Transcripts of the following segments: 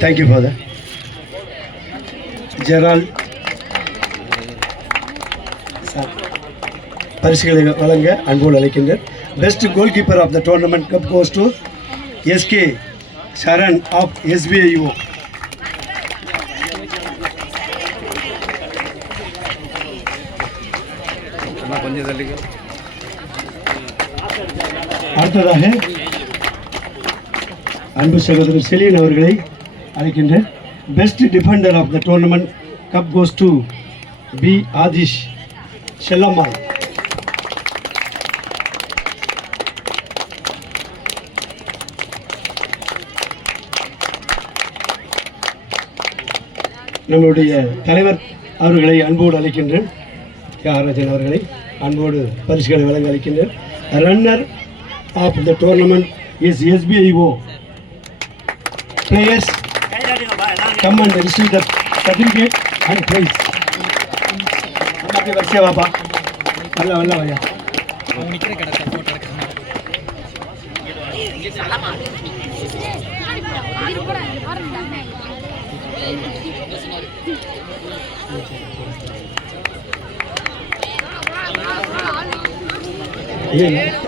Thank you father ஜெரால் sir பரிசுகளை வழங்க அன்போடு அழைக்கின்றேன். Best goalkeeper of the tournament cup goes to SK Saran of SPIO அடுத்ததாக அன்பு சகோதரர் செலியன் அவர்களை அழைக்கின்றேன் best defender of the tournament cup goes to B Aadhish Chellammal நம்முடைய தலைவர் அவர்களை அன்போடு அழைக்கின்றேன். தியாகராஜன் அவர்களை? அன்போடு பரிசுகளை வழங்க அளிக்கின்றேன் runner of the tournament is SPIO players come and receive the certificate and prize வரிசையா வாப்பா வரல வரல வையா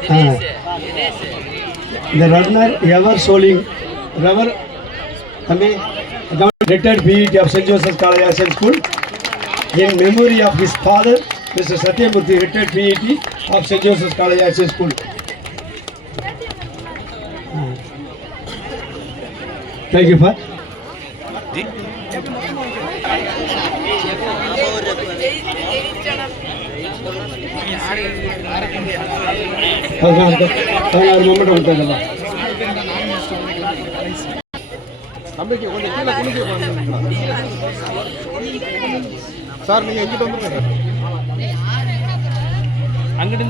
Ah. The runner ever soling rubber Ame retired PET of St. Joseph's College High School in memory of his father, Mr. Satyamurthy, retired PET of St. Joseph's College High School. Ah. Thank you, Father. பதினாறு பதினாறு moment கொடுத்தாங்கப்பா தம்பிக்கு கொஞ்சம் கீழே குனிஞ்சு உட்காந்துருங்களா sir நீங்கள் எங்கிட்ட வந்துருங்க. அங்கிட்டு